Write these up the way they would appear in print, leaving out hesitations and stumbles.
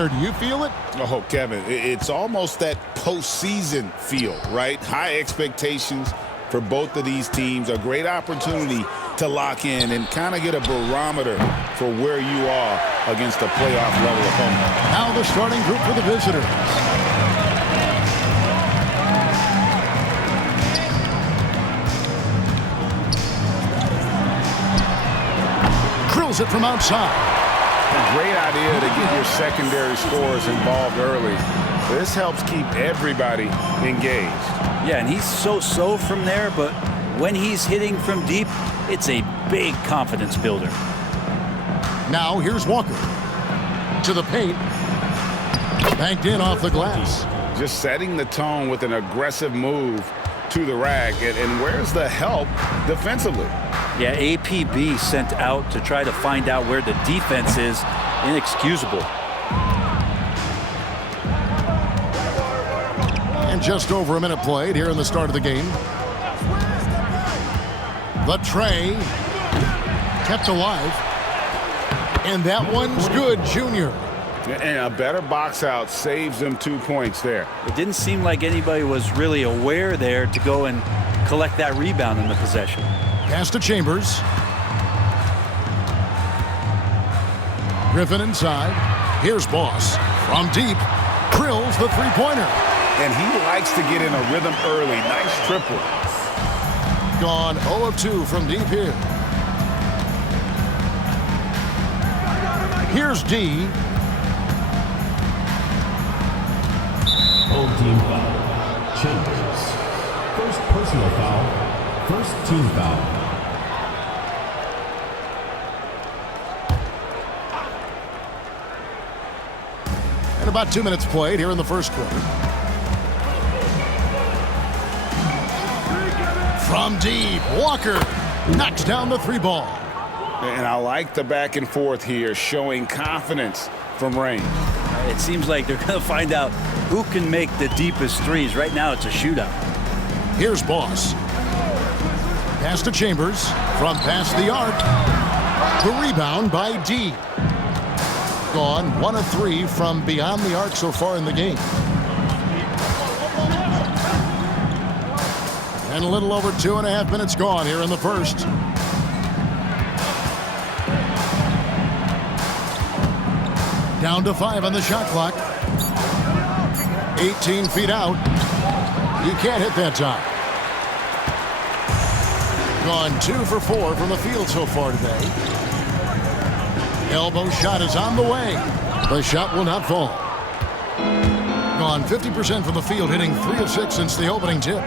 there. Do you feel it? Oh, Kevin, it's almost that postseason feel, right? High expectations for both of these teams. A great opportunity to lock in and kind of get a barometer for where you are against a playoff level opponent. Now the starting group for the visitors. Drills it from outside. A great idea to get your secondary scorers involved early. This helps keep everybody engaged. Yeah, and he's so from there, but when he's hitting from deep, it's a big confidence builder. Now here's Walker. To the paint. Banked in off the glass. Just setting the tone with an aggressive move to the rack. And where's the help defensively? Yeah, APB sent out to try to find out where the defense is. Inexcusable. And just over a minute played here in the start of the game. The tray kept alive. And that one's good, Junior. And a better box out saves them 2 points there. It didn't seem like anybody was really aware there to go and collect that rebound in the possession. Pass to Chambers. Griffin inside. Here's Boss. From deep. Drills the three-pointer. And he likes to get in a rhythm early. Nice triple. Gone 0 of 2 from deep here. Here's D. Home team foul. Chambers. First personal foul. First team foul. And about 2 minutes played here in the first quarter. From deep, Walker knocks down the three ball. And I like the back and forth here, showing confidence from range. It seems like they're going to find out who can make the deepest threes. Right now, it's a shootout. Here's Boss. Pass to Chambers. From past the arc. The rebound by D. Gone 1 of 3 from beyond the arc so far in the game. And a little over 2.5 minutes gone here in the first. Down to 5 on the shot clock. 18 feet out. You can't hit that time. Gone 2 for 4 from the field so far today. Elbow shot is on the way. The shot will not fall. Gone 50% from the field, hitting 3 of 6 since the opening tip.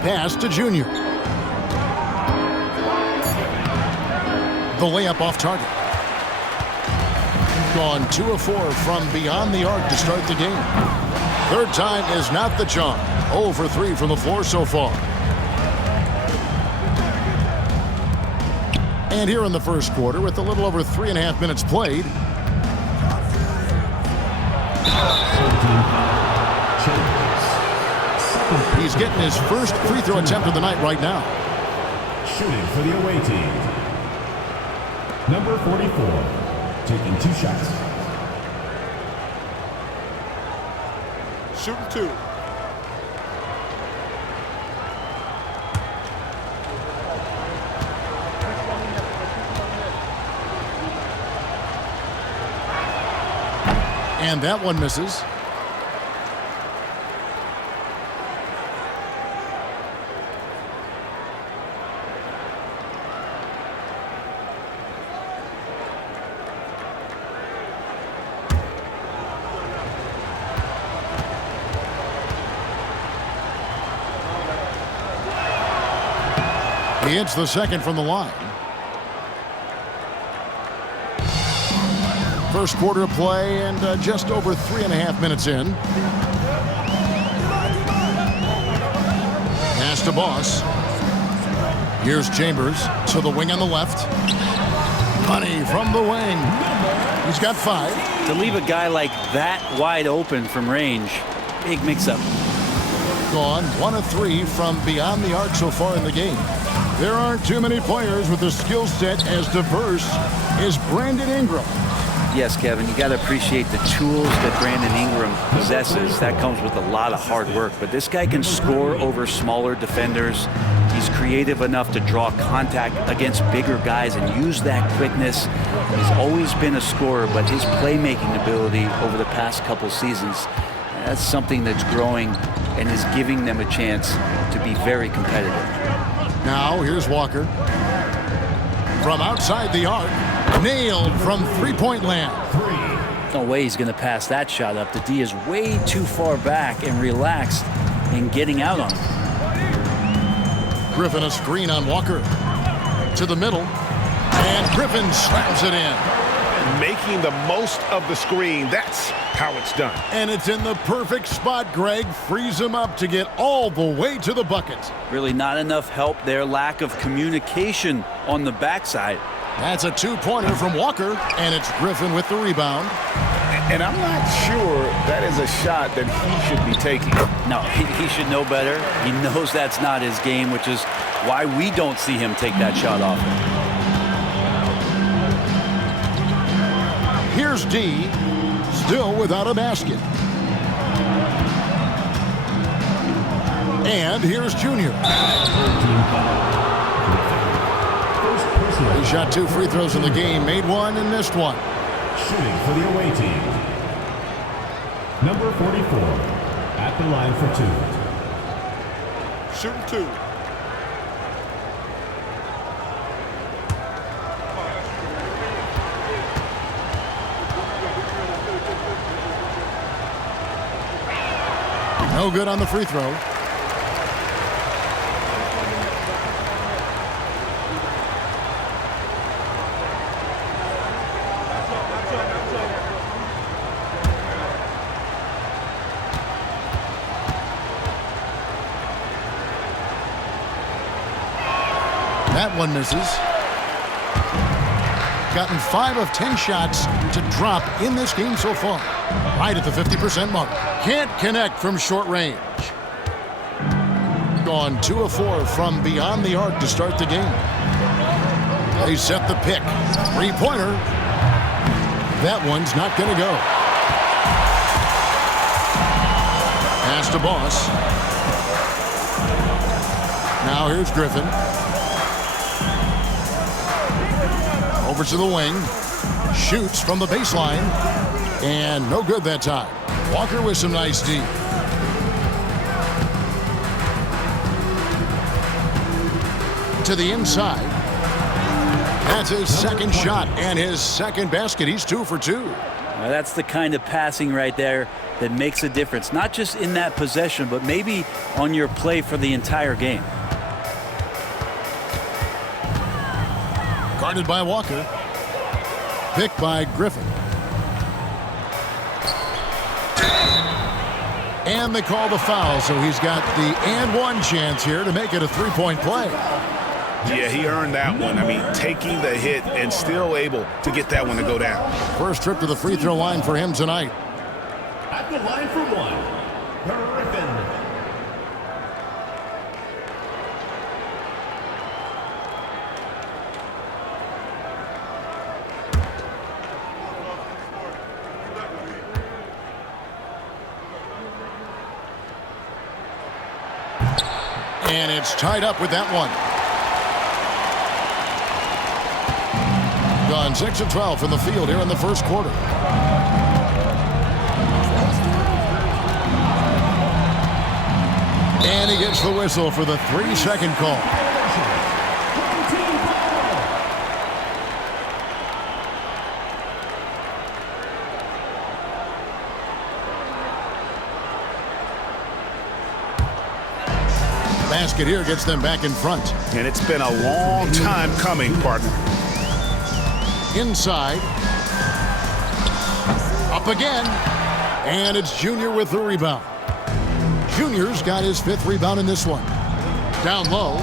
Pass to Junior. The layup off target. Gone 2 of 4 from beyond the arc to start the game. Third time is not the charm. 0 for 3 from the floor so far. And here in the first quarter, with a little over 3.5 minutes played. He's getting his first free throw attempt of the night right now. Shooting for the away team. Number 44, taking 2 shots. Shooting 2. And that one misses. He hits the second from the line. First quarter of play and just over 3.5 minutes in. Pass to Boss. Here's Chambers to the wing on the left. Money from the wing. He's got 5. To leave a guy like that wide open from range, big mix-up. Gone 1 of 3 from beyond the arc so far in the game. There aren't too many players with a skill set as diverse as Brandon Ingram. Yes, Kevin, you got to appreciate the tools that Brandon Ingram possesses. That comes with a lot of hard work. But this guy can score over smaller defenders. He's creative enough to draw contact against bigger guys and use that quickness. He's always been a scorer, but his playmaking ability over the past couple seasons, that's something that's growing and is giving them a chance to be very competitive. Now here's Walker. From outside the arc, nailed from three-point land. No way he's going to pass that shot up. The D is way too far back and relaxed in getting out on him. Griffin a screen on Walker. To the middle. And Griffin slams it in. Making the most of the screen. That's how it's done. And it's in the perfect spot. Greg frees him up to get all the way to the bucket. Really not enough help there. Lack of communication on the backside. That's a two-pointer from Walker, and it's Griffin with the rebound. And I'm not sure that is a shot that he should be taking. No, he should know better. He knows that's not his game, which is why we don't see him take that shot off. Here's D, still without a basket. And here's Junior. He shot 2 free throws in the game, made 1 and missed 1. Shooting for the away team. Number 44 at the line for 2. Shooting 2. No good on the free throw. That one misses. Gotten 5 of 10 shots to drop in this game so far. Right at the 50% mark. Can't connect from short range. Gone 2 of 4 from beyond the arc to start the game. They set the pick. Three-pointer. That one's not going to go. Pass to Boss. Now here's Griffin. Over to the wing. Shoots from the baseline. And no good that time. Walker with some nice D. To the inside. That's his second shot and his second basket. He's 2 for 2. Now that's the kind of passing right there that makes a difference. Not just in that possession, but maybe on your play for the entire game. Guarded by Walker. Picked by Griffin. And they call the foul, so he's got the and one chance here to make it a three-point play. Yeah, he earned that one. I mean, taking the hit and still able to get that one to go down. First trip to the free throw line for him tonight. At the line for 1, Griffin. And it's tied up with that one. Gone 6 of 12 from the field here in the first quarter. And he gets the whistle for the 3-second call. Basket here gets them back in front. And it's been a long time coming, partner. Inside. Up again. And it's Junior with the rebound. Junior's got his 5th rebound in this one. Down low.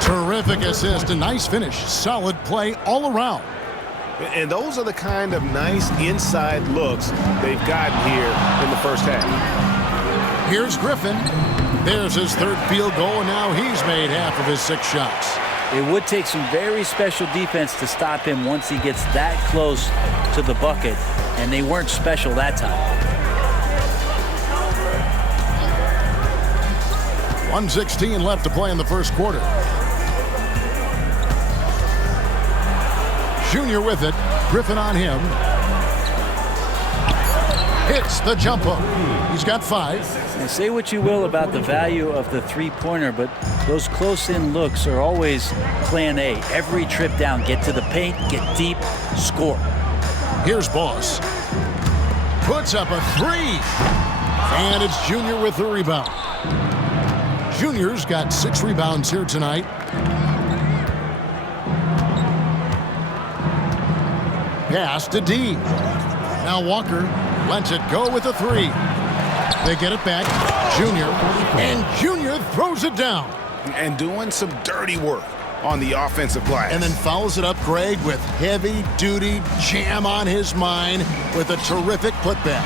Terrific assist. A nice finish. Solid play all around. And those are the kind of nice inside looks they've gotten here in the first half. Here's Griffin. There's his third field goal, and now he's made half of his 6 shots. It would take some very special defense to stop him once he gets that close to the bucket, and they weren't special that time. 1:16 left to play in the first quarter. Junior with it. Griffin on him. Hits the jump hook. He's got 5. And say what you will about the value of the three-pointer, but those close-in looks are always plan A. Every trip down, get to the paint, get deep, score. Here's Boss. Puts up a 3. And it's Junior with the rebound. Junior's got 6 rebounds here tonight. Pass to D. Now Walker lets it go with a 3. They get it back. Junior. And Junior throws it down. And doing some dirty work on the offensive glass. And then follows it up, Greg, with heavy-duty jam on his mind with a terrific putback.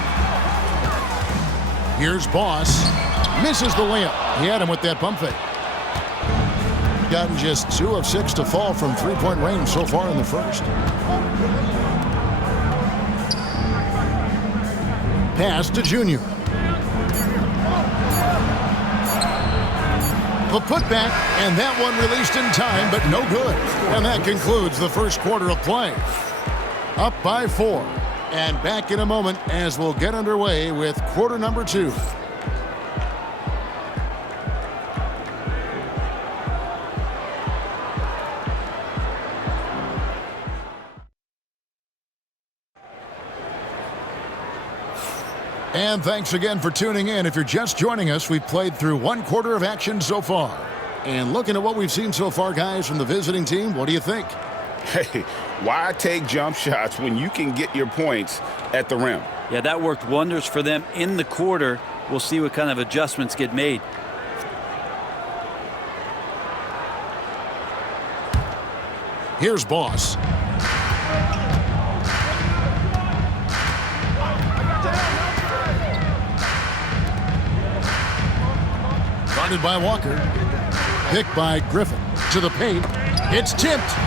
Here's Boss. Misses the layup. He had him with that pump fake. Gotten just 2 of 6 to fall from three-point range so far in the first. Pass to Junior. The putback, and that one released in time, but no good. And that concludes the first quarter of play. Up by 4. And back in a moment as we'll get underway with quarter number 2. And thanks again for tuning in. If you're just joining us, we've played through 1 quarter of action so far. And looking at what we've seen so far, guys, from the visiting team, what do you think? Hey, why take jump shots when you can get your points at the rim? Yeah, that worked wonders for them in the quarter. We'll see what kind of adjustments get made. Here's Boss. Guarded by Walker. Picked by Griffin. To the paint. It's tipped.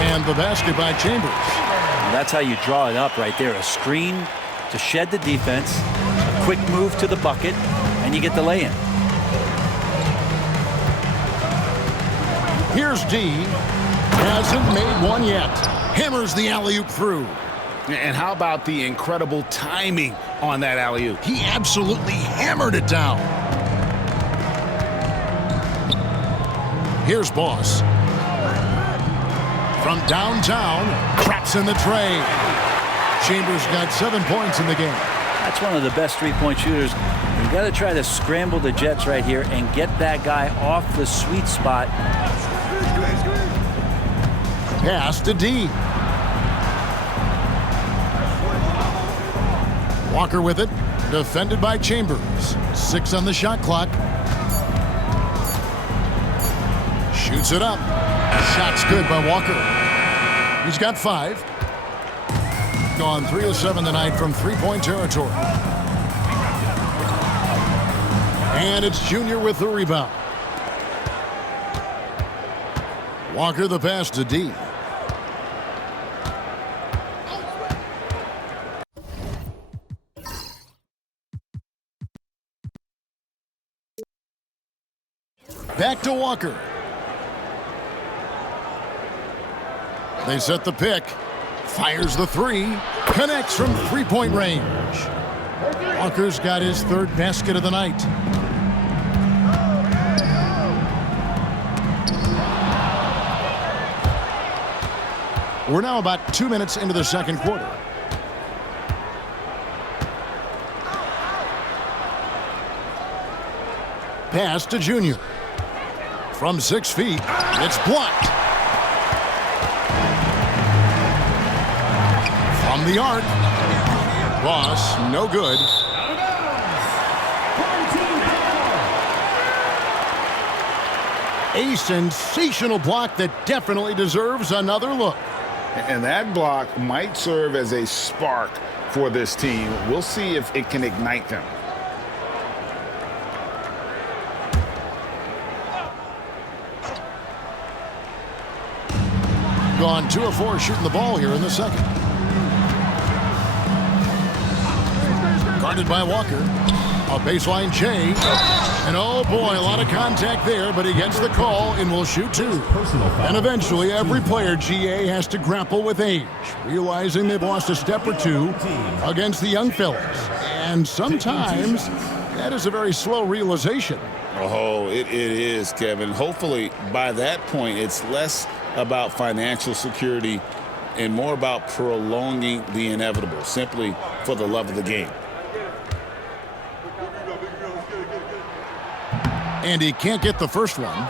And the basket by Chambers. And that's how you draw it up right there. A screen to shed the defense. A quick move to the bucket. And you get the lay-in. Here's D. Hasn't made one yet. Hammers the alley-oop through. And how about the incredible timing on that alley-oop? He absolutely hammered it down. Here's Boss. From downtown, traps in the tray. Chambers got 7 points in the game. That's one of the best three-point shooters. You got to try to scramble the Jets right here and get that guy off the sweet spot. Pass to D. Walker with it. Defended by Chambers. 6 on the shot clock. Shoots it up. Shot's good by Walker. He's got 5. Gone 3 of 7 tonight from three-point territory. And it's Junior with the rebound. Walker the pass to D. Back to Walker. They set the pick. Fires the 3. Connects from three-point range. Walker's got his 3rd basket of the night. We're now about 2 minutes into the second quarter. Pass to Junior. From 6 feet, it's blocked. From the arc. Boss, no good. A sensational block that definitely deserves another look. And that block might serve as a spark for this team. We'll see if it can ignite them. gone 2 of 4 shooting the ball here in the second. Guarded by Walker. A baseline J. And oh boy, a lot of contact there, but he gets the call and will shoot 2. And eventually every player, GA, has to grapple with age, realizing they've lost a step or 2 against the young fellas. And sometimes that is a very slow realization. Oh, it is, Kevin. Hopefully by that point it's less about financial security and more about prolonging the inevitable, simply for the love of the game. And he can't get the first one.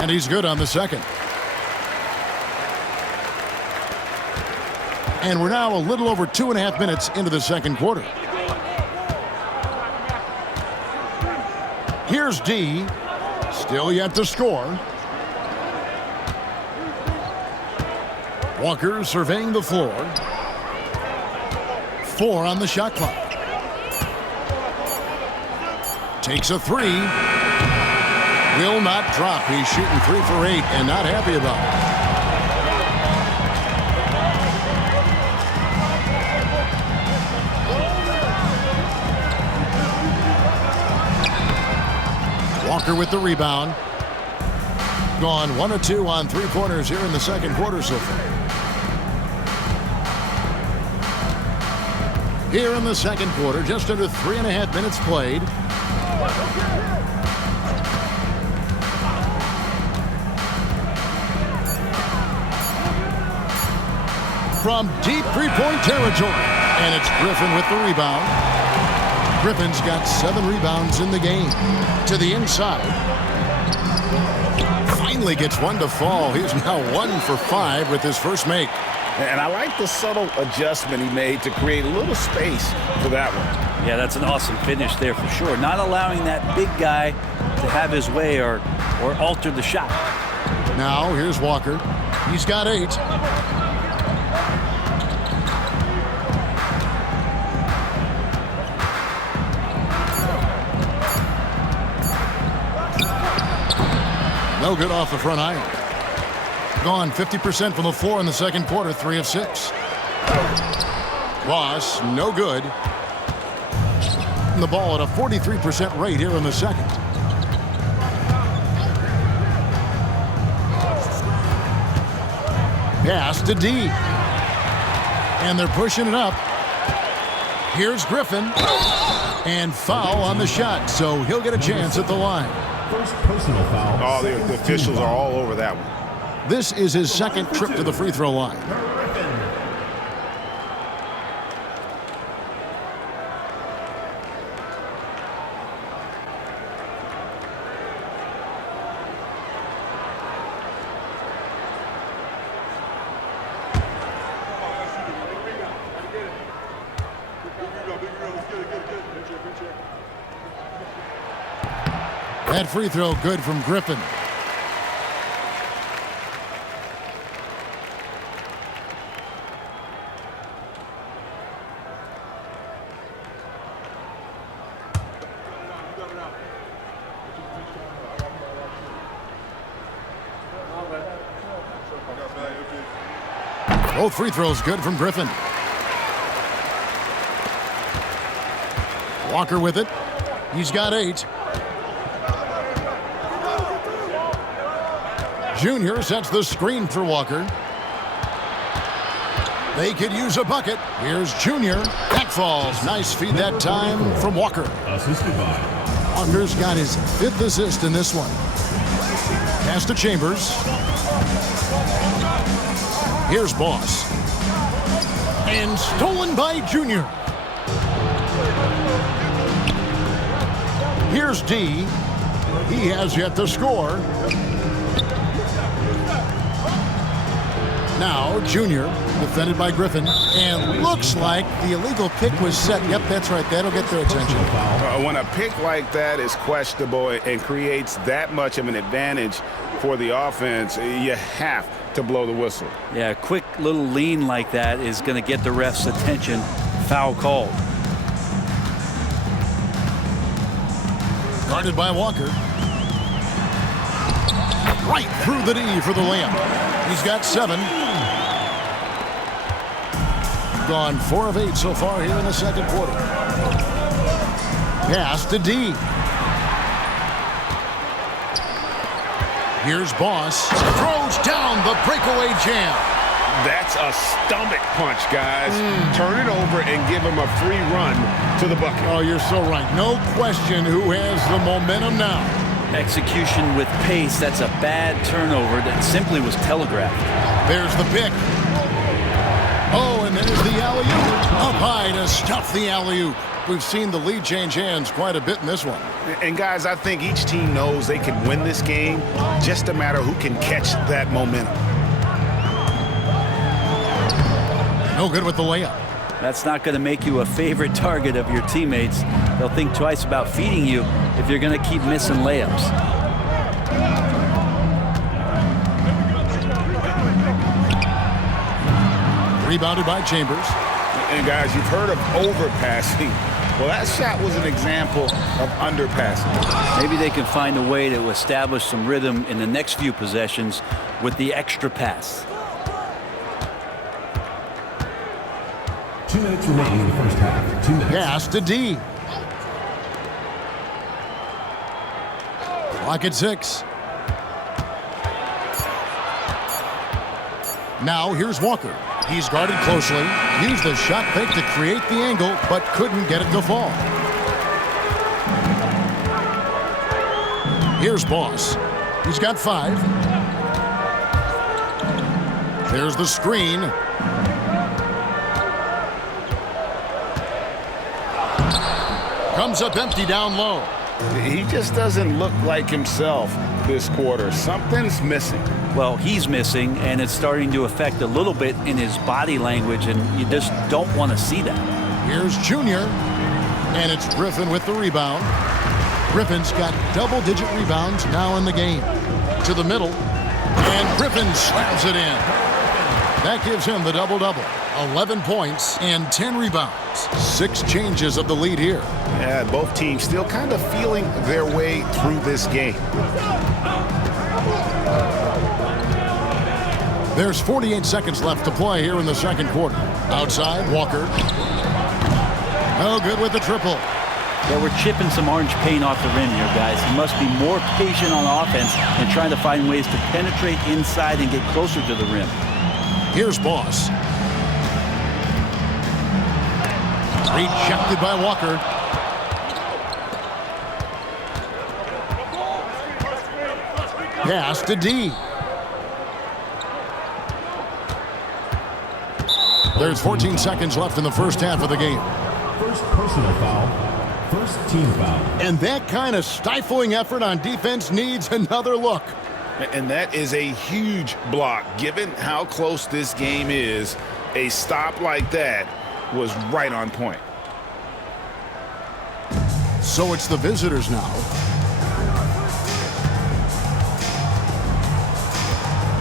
And he's good on the second. And we're now a little over 2.5 minutes into the second quarter. Here's D. Still yet to score. Walker surveying the floor. 4 on the shot clock. Takes a 3. Will not drop. He's shooting 3 for 8 and not happy about it. Walker with the rebound. Gone 1 of 2 on 3-pointers here in the second quarter so far. Here in the second quarter, just under 3.5 minutes played. From deep 3-point territory. And it's Griffin with the rebound. Griffin's got 7 rebounds in the game. To the inside. Finally gets one to fall. He's now 1 for 5 with his first make. And I like the subtle adjustment he made to create a little space for that one. Yeah, that's an awesome finish there for sure. Not allowing that big guy to have his way or alter the shot. Now here's Walker. He's got 8. No good off the front iron. Gone 50% from the floor in the second quarter, 3 of 6. Ross, no good. And the ball at a 43% rate here in the second. Pass to D. And they're pushing it up. Here's Griffin. And foul on the shot, so he'll get a chance at the line. First personal foul. Oh, the officials are all over that one. This is his second trip to the free throw line. That free throw good from Griffin. Both free throws good from Griffin. Walker with it. He's got 8. Junior sets the screen for Walker. They could use a bucket. Here's Junior. That falls. Nice feed that time from Walker. Assisted by Walker's got his 5th assist in this one. Pass to Chambers. Here's Boss. And stolen by Junior. Here's D. He has yet to score. Now Junior. defended by Griffin. And looks like the illegal pick was set. Yep, that's right. That'll get their attention. When a pick like that is questionable and creates that much of an advantage for the offense, you have to blow the whistle. Yeah, a quick little lean like that is going to get the ref's attention. Foul called. Guarded by Walker. Right through the D for the layup. He's got 7. Gone 4 of 8 so far here in the second quarter. Pass to D. Here's Boss. Throws down the breakaway jam. That's a stomach punch, guys. Turn it over and give him a free run to the bucket. Oh, you're so right. No question who has the momentum now. Execution with pace. That's a bad turnover that simply was telegraphed. There's the pick. Oh, and there's the alley-oop. Up high to stuff the alley-oop. We've seen the lead change hands quite a bit in this one. And guys, I think each team knows they can win this game. Just a matter who can catch that momentum. No good with the layup. That's not going to make you a favorite target of your teammates. They'll think twice about feeding you if you're going to keep missing layups. Rebounded by Chambers. And guys, you've heard of overpassing. Well, that shot was an example of underpassing. Maybe they can find a way to establish some rhythm in the next few possessions with the extra pass. 2 minutes remaining in the first half. 2 minutes. Pass to D. Clock at 6. Now here's Walker. He's guarded closely. Used the shot fake to create the angle, but couldn't get it to fall. Here's Boss. He's got 5. There's the screen. Comes up empty down low. He just doesn't look like himself this quarter. Something's missing. Well, he's missing, and it's starting to affect a little bit in his body language, and you just don't want to see that. Here's Junior, and it's Griffin with the rebound. Griffin's got double-digit rebounds now in the game. To the middle, and Griffin slams it in. That gives him the double-double. 11 points and 10 rebounds. 6 changes of the lead here. Yeah, both teams still kind of feeling their way through this game. There's 48 seconds left to play here in the second quarter. Outside, Walker. No good with the triple. Yeah, we're chipping some orange paint off the rim here, guys. He must be more patient on offense and trying to find ways to penetrate inside and get closer to the rim. Here's Boss. Rejected by Walker. Pass to D. There's 14 seconds left in the first half of the game. First personal foul. First team foul. And that kind of stifling effort on defense needs another look. And that is a huge block. Given how close this game is, a stop like that was right on point. So it's the visitors now.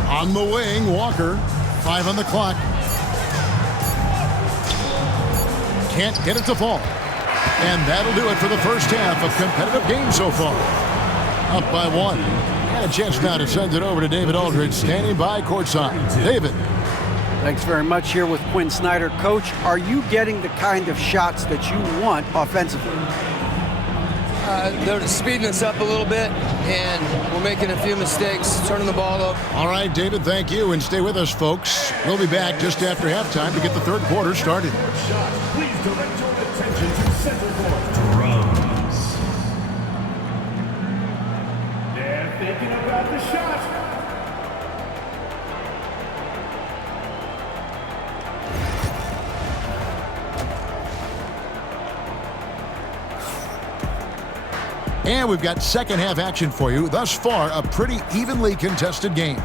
On the wing, Walker. 5 on the clock. Can't get it to fall. And that'll do it for the first half of competitive game so far. Up by 1. And a chance now to send it over to David Aldridge, standing by courtside. David. Thanks very much here with Quinn Snyder. Coach, are you getting the kind of shots that you want offensively? They're speeding us up a little bit, and we're making a few mistakes, turning the ball over. All right, David, thank you. And stay with us, folks. We'll be back just after halftime to get the third quarter started. Please direct your attention to center court. Drums. They're thinking about the shot. And we've got second half action for you. Thus far, a pretty evenly contested game.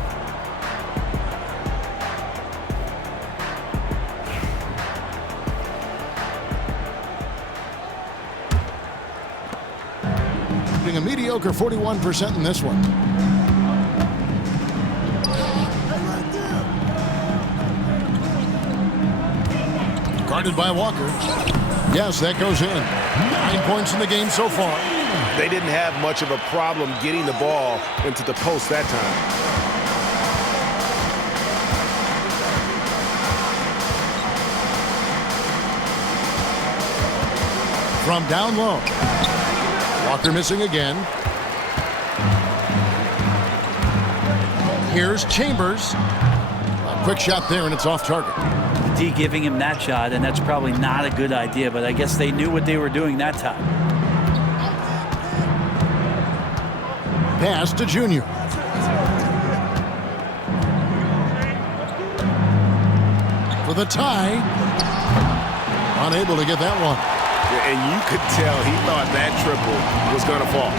shooting a mediocre 41% in this one. Guarded by Walker. Yes, that goes in. 9 points in the game so far. They didn't have much of a problem getting the ball into the post that time. From down low. Walker missing again. Here's Chambers. A quick shot there, and it's off target. D giving him that shot, and that's probably not a good idea, but I guess they knew what they were doing that time. Pass to Junior. For the tie. Unable to get that one. And you could tell he thought that triple was going to fall.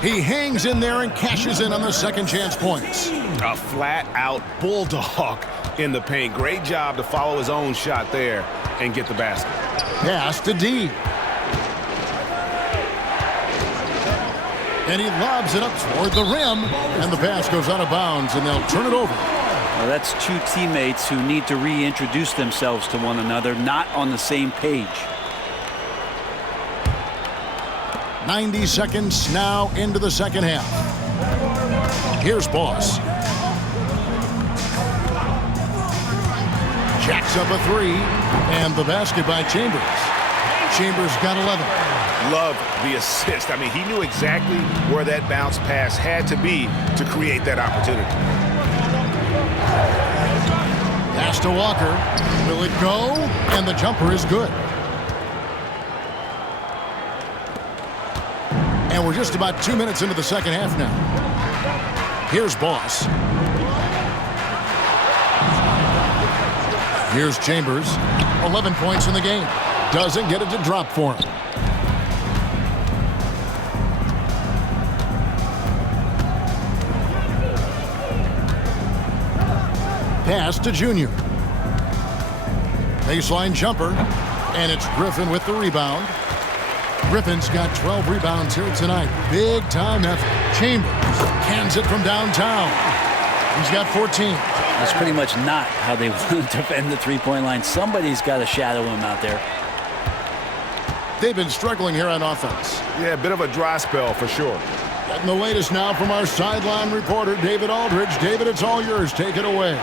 He hangs in there and cashes in on the second chance points. A flat-out bulldog in the paint. Great job to follow his own shot there and get the basket. Pass to D. And he lobs it up toward the rim. And the pass goes out of bounds, and they'll turn it over. Well, that's two teammates who need to reintroduce themselves to one another, not on the same page. 90 seconds now into the second half. Here's Boss. Jacks up a three, and the basket by Chambers. Chambers got 11. Love the assist. I mean, he knew exactly where that bounce pass had to be to create that opportunity. Pass to Walker. Will it go? And the jumper is good. And we're just about 2 minutes into the second half now. Here's Boss. Here's Chambers. 11 points in the game. Doesn't get it to drop for him. Pass to Junior. Baseline jumper. And it's Griffin with the rebound. Griffin's got 12 rebounds here tonight. Big time effort. Chambers cans it from downtown. He's got 14. That's pretty much not how they want to defend the three-point line. Somebody's got to shadow him out there. They've been struggling here on offense. Yeah, a bit of a dry spell for sure. Getting the latest now from our sideline reporter, David Aldridge. David, it's all yours. Take it away.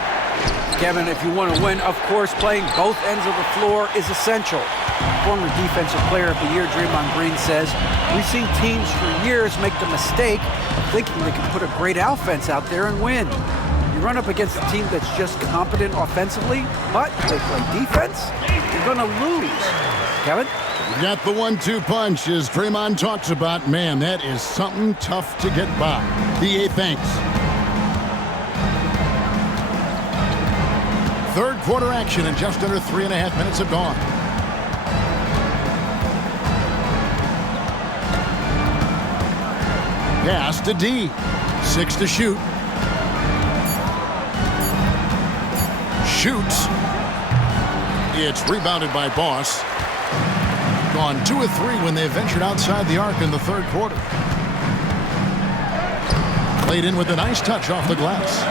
Kevin, if you want to win, of course, playing both ends of the floor is essential. Former Defensive Player of the Year, Draymond Green, says, we've seen teams for years make the mistake of thinking they can put a great offense out there and win. You run up against a team that's just competent offensively, but they play defense, you're going to lose. Kevin? You got the 1-2 punch, as Draymond talks about. Man, that is something tough to get by. BA thanks. Third quarter action, and just under 3.5 minutes have gone. Pass to D. 6 to shoot. Shoots. It's rebounded by Boss. Gone 2 of 3 when they ventured outside the arc in the third quarter. Played in with a nice touch off the glass.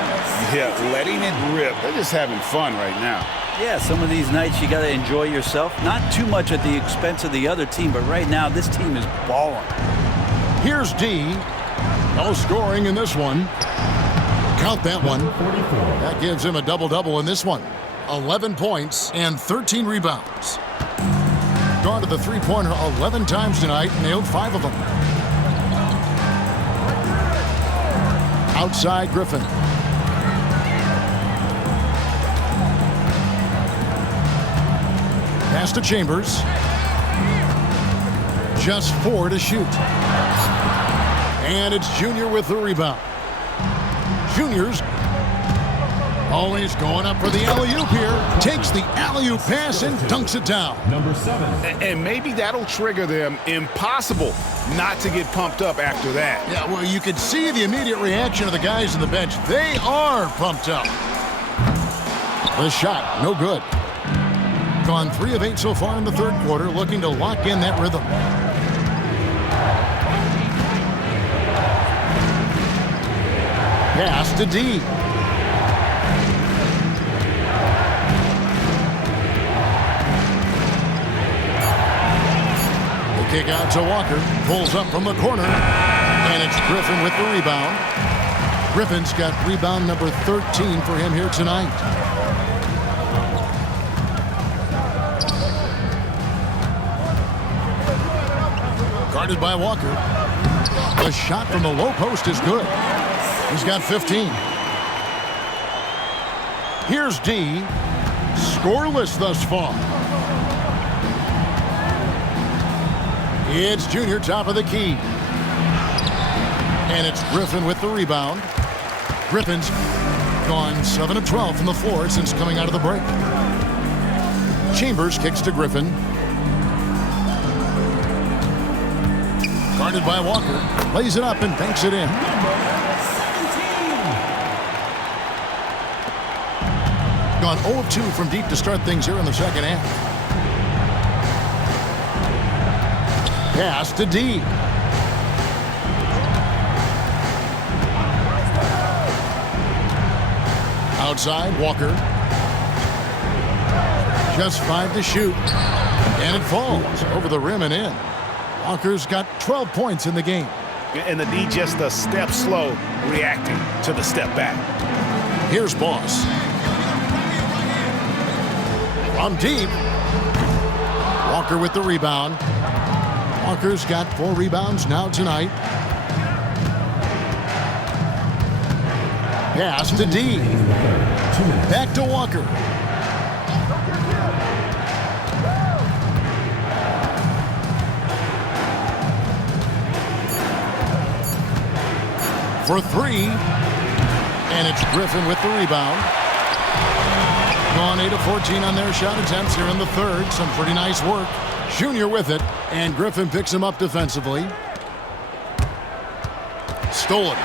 Yeah, letting it rip. They're just having fun right now. Yeah, some of these nights you got to enjoy yourself. Not too much at the expense of the other team, but right now this team is balling. Here's D. No scoring in this one. Count that one. That gives him a double-double in this one. 11 points and 13 rebounds. Gone to the three-pointer 11 times tonight, nailed 5 of them. Outside Griffin. Pass to Chambers. Just 4 to shoot. And it's Junior with the rebound. Junior's always going up for the alley-oop here. Takes the alley-oop pass and dunks it down. Number 7. And maybe that'll trigger them. Impossible not to get pumped up after that. Yeah, well, you could see the immediate reaction of the guys on the bench. They are pumped up. The shot, no good. Gone 3 of 8 so far in the third quarter, looking to lock in that rhythm. Pass to D. The kick out to Walker. Pulls up from the corner. And it's Griffin with the rebound. Griffin's got rebound number 13 for him here tonight. Guarded by Walker. The shot from the low post is good. He's got 15. Here's D. Scoreless thus far. It's Junior top of the key. And it's Griffin with the rebound. Griffin's gone 7 of 12 from the floor since coming out of the break. Chambers kicks to Griffin. Guarded by Walker. Plays it up and banks it in. Gone 0 of 2 from deep to start things here in the second half. Pass to D. Outside, Walker. Just 5 to shoot. And it falls over the rim and in. Walker's got 12 points in the game. And the D just a step slow reacting to the step back. Here's Boss. From deep. Walker with the rebound. Walker's got 4 rebounds now tonight. Pass to D. Back to Walker. For 3. And it's Griffin with the rebound. Gone 8 of 14 on their shot attempts here in the third. Some pretty nice work. Junior with it. And Griffin picks him up defensively. Stolen.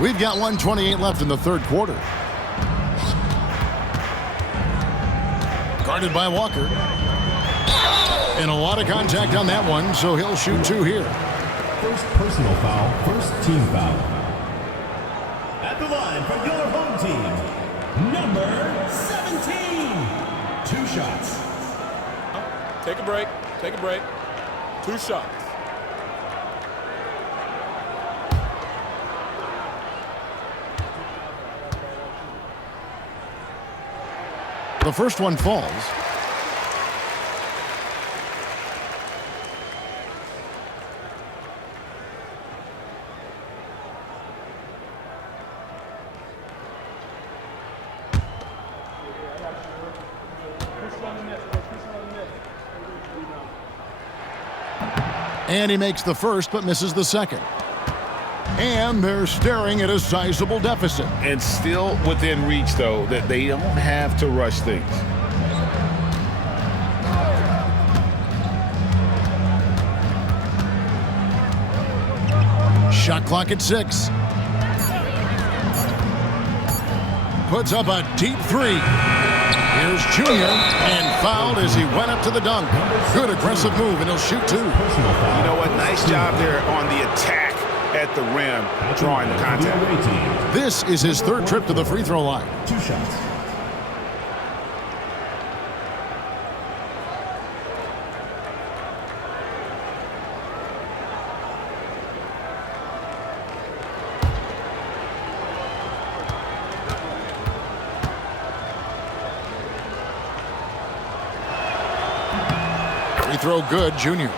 We've got 1:28 left in the third quarter. Guarded by Walker. And a lot of contact on that one, so he'll shoot 2 here. First personal foul, first team foul. At the line for your home team, number 17. 2 shots. Take a break. Take a break. 2 shots. The first one falls. And he makes the first but misses the second. And they're staring at a sizable deficit. And still within reach, though, that they don't have to rush things. Shot clock at 6. Puts up a deep 3. Here's Junior, and fouled as he went up to the dunk. Good aggressive move, and he'll shoot 2. You know what? Nice job there on the attack at the rim, drawing the contact. This is his third trip to the free throw line. 2 shots. Free throw good, Junior.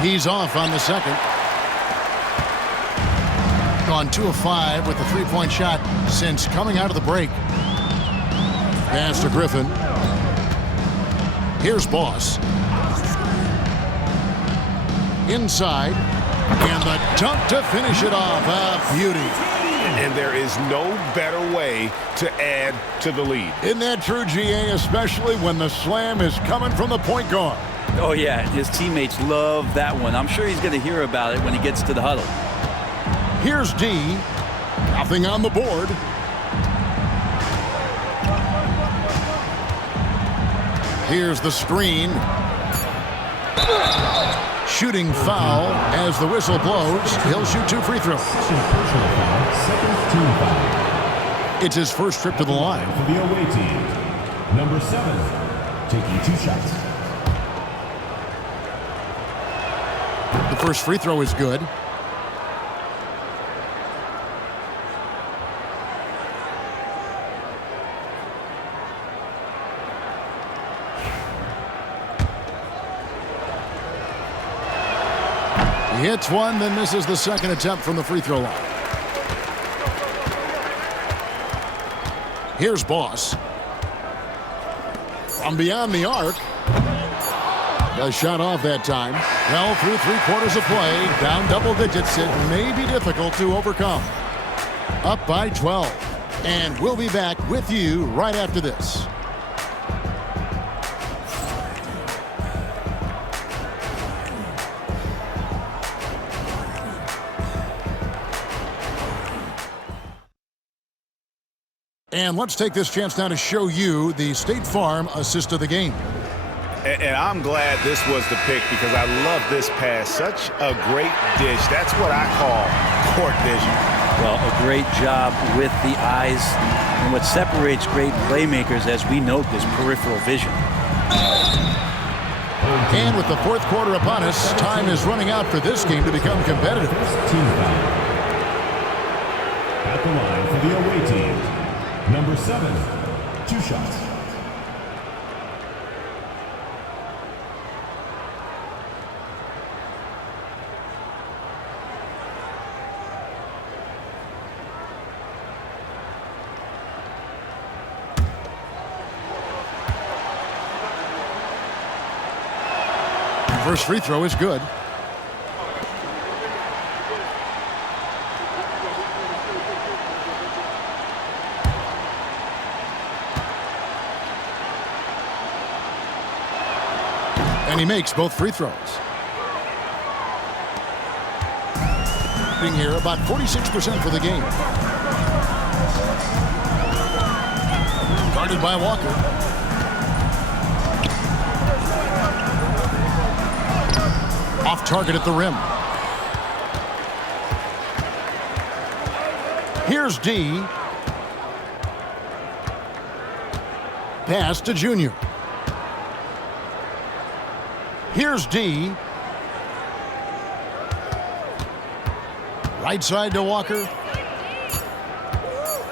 He's off on the second. Gone 2 of 5 with the 3-point shot since coming out of the break. Pass to Griffin. Here's Boss. Inside. And the dunk to finish it off. A beauty. And there is no better way to add to the lead. Isn't that true, GA, especially when the slam is coming from the point guard? Oh, yeah, his teammates love that one. I'm sure he's going to hear about it when he gets to the huddle. Here's D. Nothing on the board. Here's the screen. Shooting foul as the whistle blows. He'll shoot 2 free throws. Personal foul, second team foul. It's his first trip to the line. For the away team, number 7, taking 2 shots. The first free throw is good. He hits one, then misses the second attempt from the free throw line. Here's Boss. From beyond the arc. A shot off that time. Well, through 3/4 of play, down double digits, it may be difficult to overcome. Up by 12. And we'll be back with you right after this. And let's take this chance now to show you the State Farm assist of the game. And I'm glad this was the pick because I love this pass. Such a great dish. That's what I call court vision. Well, a great job with the eyes. And what separates great playmakers, as we note, is peripheral vision. And with the fourth quarter upon us, time is running out for this game to become competitive. First team foul. At the line for the away team, number 7, 2 shots. First free throw is good. And he makes both free throws. Being here about 46% for the game. Guarded by Walker. Off target at the rim. Here's D. Pass to Junior. Here's D. Right side to Walker.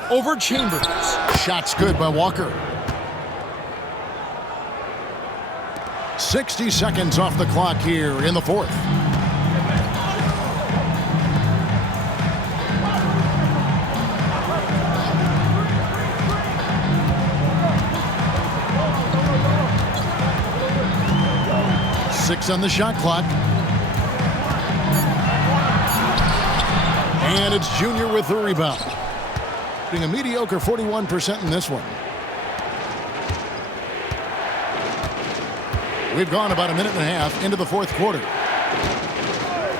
Over Chambers. Shot's good by Walker. 60 seconds off the clock here in the fourth. Six on the shot clock. And it's Junior with the rebound. Being a mediocre 41% in this one. We've gone about a minute and a half into the fourth quarter.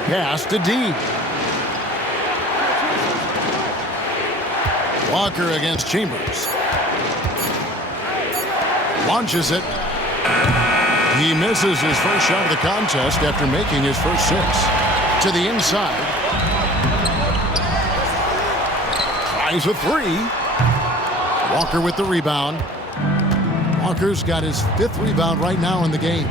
Pass to D. Walker against Chambers. Launches it. He misses his first shot of the contest after making his first 6. To the inside. Tries a 3. Walker with the rebound. Walker's got his 5th rebound right now in the game.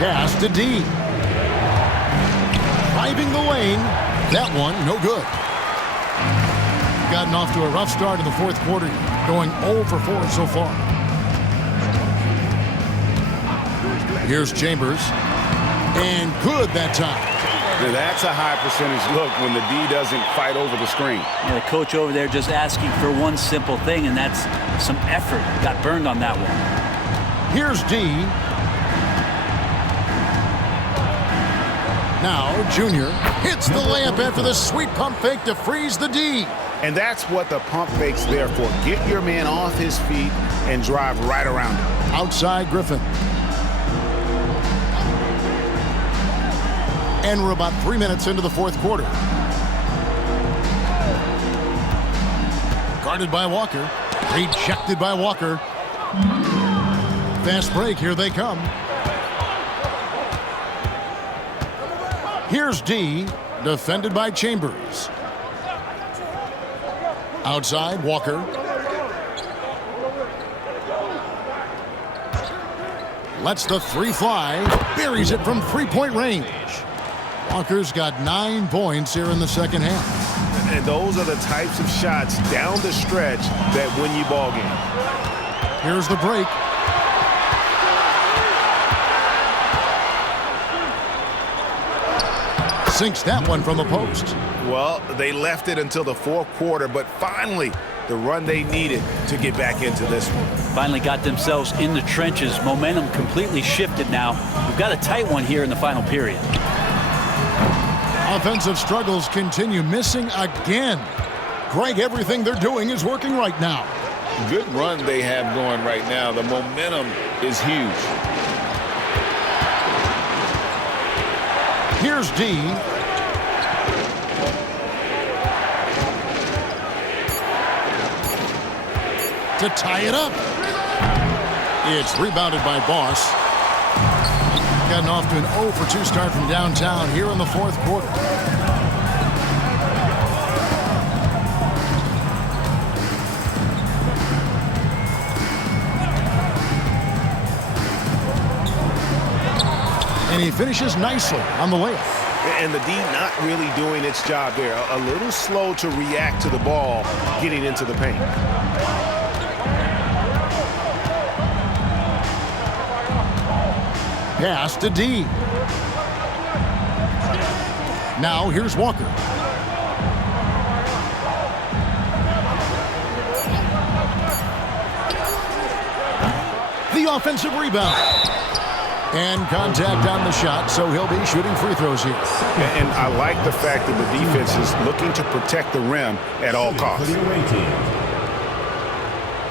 Pass to D. Driving the lane. That one, no good. Gotten off to a rough start in the fourth quarter, going 0 for 4 so far. Here's Chambers. And good that time. Now that's a high percentage look when the D doesn't fight over the screen. Yeah, the coach over there just asking for one simple thing, and that's some effort. Got burned on that one. Here's D. Now Junior hits the layup after the sweet pump fake to freeze the D. And that's what the pump fake's there for. Get your man off his feet and drive right around him. Outside Griffin. And we're about 3 minutes into the fourth quarter. Guarded by Walker. Rejected by Walker. Fast break, here they come. Here's D, defended by Chambers. Outside, Walker. Lets the three fly. Buries it from three-point range. Walker's got 9 points here in the second half. And those are the types of shots down the stretch that win you ball games. Here's the break. Sinks that one from the post. Well, they left it until the fourth quarter, but finally the run they needed to get back into this one. Finally got themselves in the trenches. Momentum completely shifted now. We've got a tight one here in the final period. Offensive struggles continue, missing again. Greg, everything they're doing is working right now. Good run they have going right now. The momentum is huge. Here's D. To tie it up. It's rebounded by Boss. Gotten off to an 0 for 2 start from downtown here in the fourth quarter. And he finishes nicely on the layup. And the D not really doing its job there. A little slow to react to the ball getting into the paint. Pass to D. Now here's Walker. The offensive rebound. And contact on the shot, so he'll be shooting free throws here. And I like the fact that the defense is looking to protect the rim at all costs. For the away team.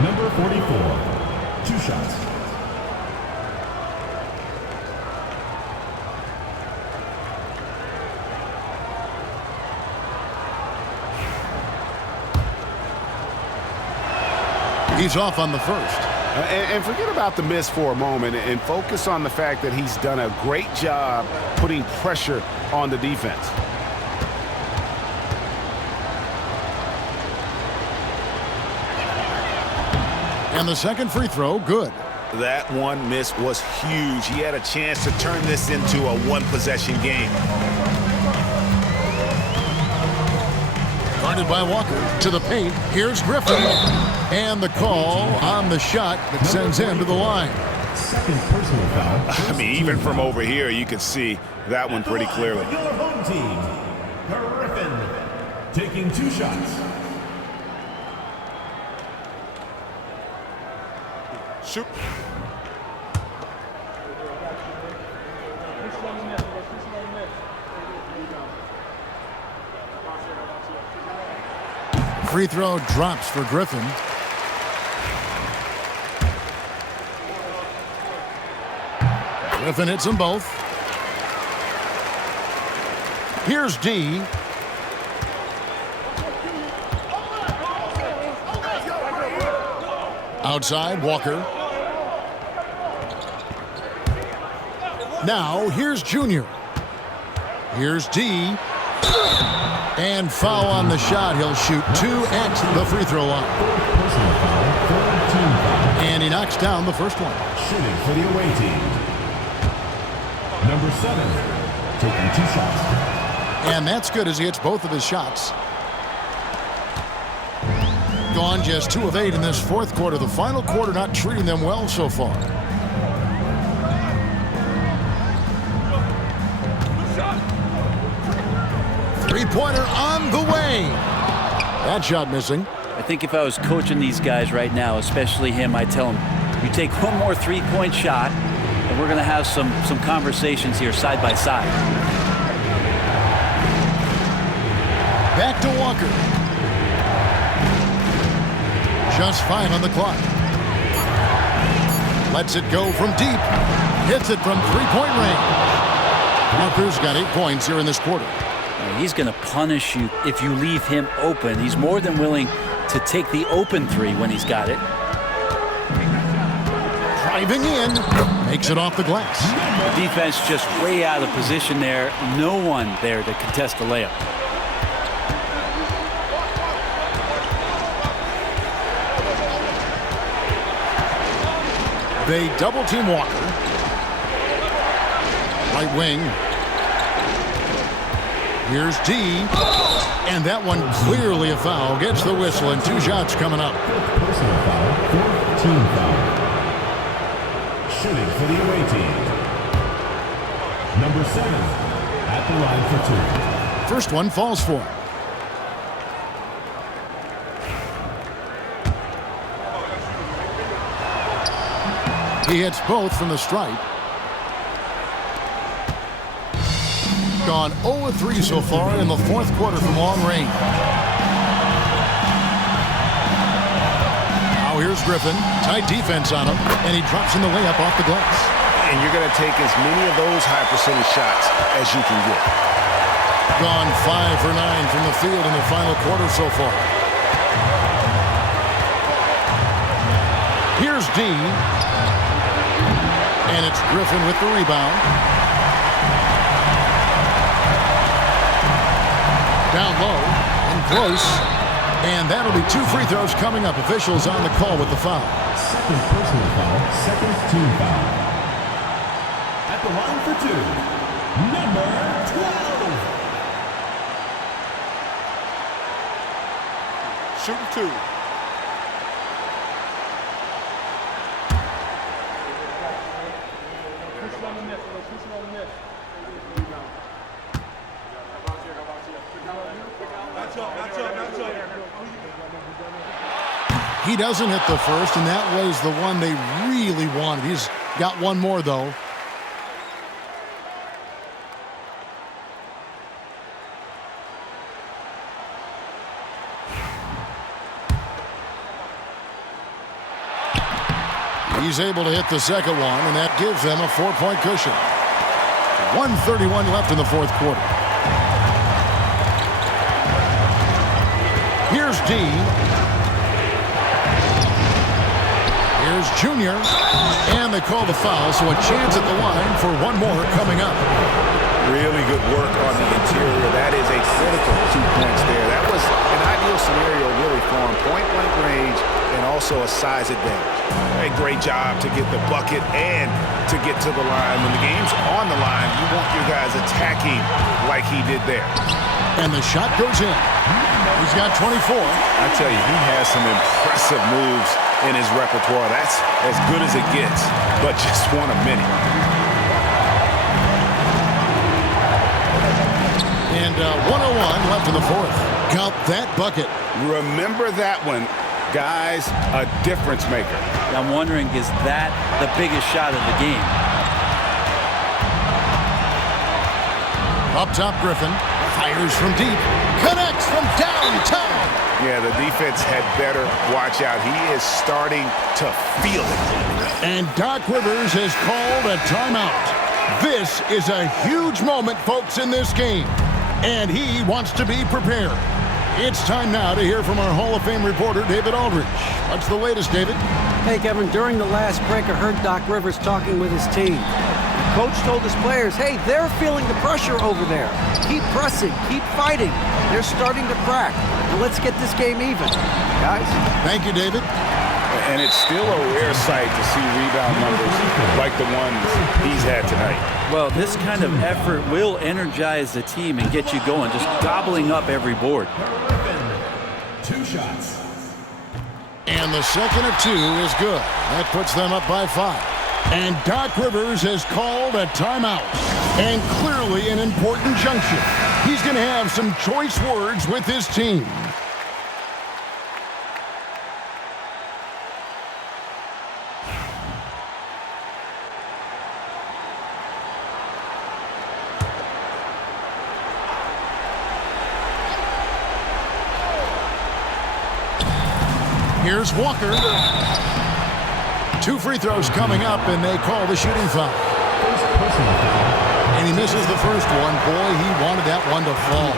Number 44, 2 shots. He's off on the first. And forget about the miss for a moment and focus on the fact that he's done a great job putting pressure on the defense. And the second free throw, good. That one miss was huge. He had a chance to turn this into a one-possession game. Guarded by Walker to the paint. Here's Griffin. And the call on the shot that sends him to the line. Second personal foul. I mean, even from over here, you could see that one pretty clearly. Your home team, Griffin, taking 2 shots. Shoot. Free throw drops for Griffin. Griffin hits them both. Here's D. Outside, Walker. Now, here's Junior. Here's D. And foul on the shot. He'll shoot 2 at the free throw line. Personal foul, 4 team foul. And he knocks down the first one. Shooting for the away team. Number 7, taking 2 shots. And that's good as he hits both of his shots. Gone just 2 of 8 in this fourth quarter. The final quarter not treating them well so far. Three-pointer on the way. That shot missing. I think if I was coaching these guys right now, especially him, I'd tell him, you take one more three-point shot, and we're going to have some conversations here side by side. Back to Walker. Just 5 on the clock. Lets it go from deep. Hits it from three-point range. Walker's got 8 points here in this quarter. He's going to punish you if you leave him open. He's more than willing to take the open three when he's got it. Driving in. Makes it off the glass. The defense just way out of position there. No one there to contest the layup. They double-team Walker. Right wing. Here's D. And that one clearly a foul. Gets the whistle, and 2 shots coming up. Personal foul, 4th team foul. Shooting for the away team. Number 7 at the line for 2. First one falls for him. He hits both from the stripe. Gone 0 of 3 so far in the 4th quarter from long range. Now here's Griffin. Tight defense on him, and he drops in the layup off the glass. And you're going to take as many of those high percentage shots as you can get. Gone 5 for 9 from the field in the final quarter so far. Here's D. And it's Griffin with the rebound. Down low and close. And that'll be 2 free throws coming up. Officials on the call with the foul. Second personal foul, 2nd team foul. At the line for 2, number 12. Shooting 2. He doesn't hit the first, and that was the one they really wanted. He's got one more, though. He's able to hit the second one, and that gives them a 4-point cushion. 1:31 left in the 4th quarter. Here's D. Here's Junior. And they call the foul, so a chance at the line for one more coming up. Really good work on the interior. That is a critical 2 points there. That was an ideal scenario really for him. Point-blank range and also a size advantage. A great job to get the bucket and to get to the line. When the game's on the line, you want your guys attacking like he did there. And the shot goes in. He's got 24. I tell you, he has some impressive moves in his repertoire. That's as good as it gets, but just one of many. And 1:01 left in the 4th. Count that bucket. Remember that one, guys, a difference maker. I'm wondering, is that the biggest shot of the game? Up top, Griffin. Fires from deep. Connects from downtown. Yeah, the defense had better watch out. He is starting to feel it. And Doc Rivers has called a timeout. This is a huge moment, folks, in this game. And he wants to be prepared. It's time now to hear from our Hall of Fame reporter, David Aldridge. What's the latest, David? Hey, Kevin, during the last break, I heard Doc Rivers talking with his team. The coach told his players, hey, they're feeling the pressure over there. Keep pressing, keep fighting. They're starting to crack. Now let's get this game even, guys. Thank you, David. And it's still a rare sight to see rebound numbers like the ones he's had tonight. Well, this kind of effort will energize the team and get you going, just gobbling up every board. 2 shots. And the second of 2 is good. That puts them up by 5. And Doc Rivers has called a timeout. And clearly an important junction. He's going to have some choice words with his team. Here's Walker. 2 free throws coming up, and they call the shooting foul. And he misses the first one. Boy, he wanted that one to fall.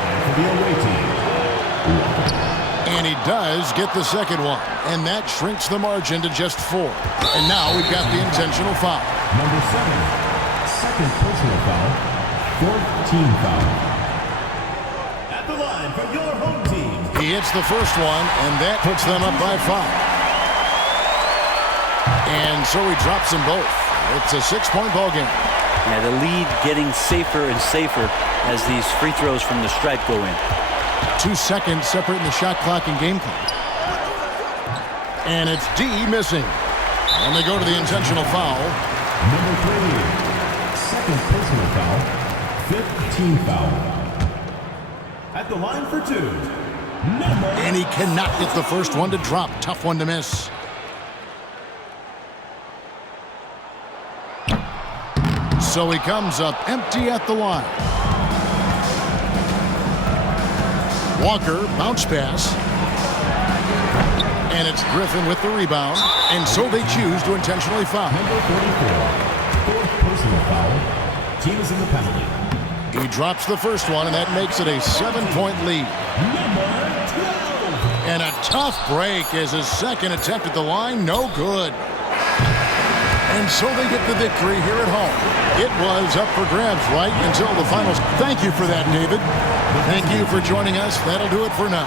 And he does get the second one. And that shrinks the margin to just 4. And now we've got the intentional foul. Number 7, second personal foul, 4th team foul. At the line for your home team. He hits the first one, and that puts them up by 5. And so he drops them both. It's a 6-point ball game. Yeah, the lead getting safer and safer as these free throws from the stripe go in. 2 seconds separating the shot clock and game clock. And it's D missing. And they go to the intentional foul. Number 3, second personal foul, 5th team foul. At the line for 2, number... And he cannot get the first one to drop. Tough one to miss. So he comes up empty at the line. Walker, bounce pass. And it's Griffin with the rebound. And so they choose to intentionally foul. Number 44, 4th personal foul. Team is in the penalty. He drops the first one, and that makes it a 7-point lead. Number 12. And a tough break as his second attempt at the line, no good. And so they get the victory here at home. It was up for grabs right until the finals. Thank you for that, David. Thank you for joining us. That'll do it for now.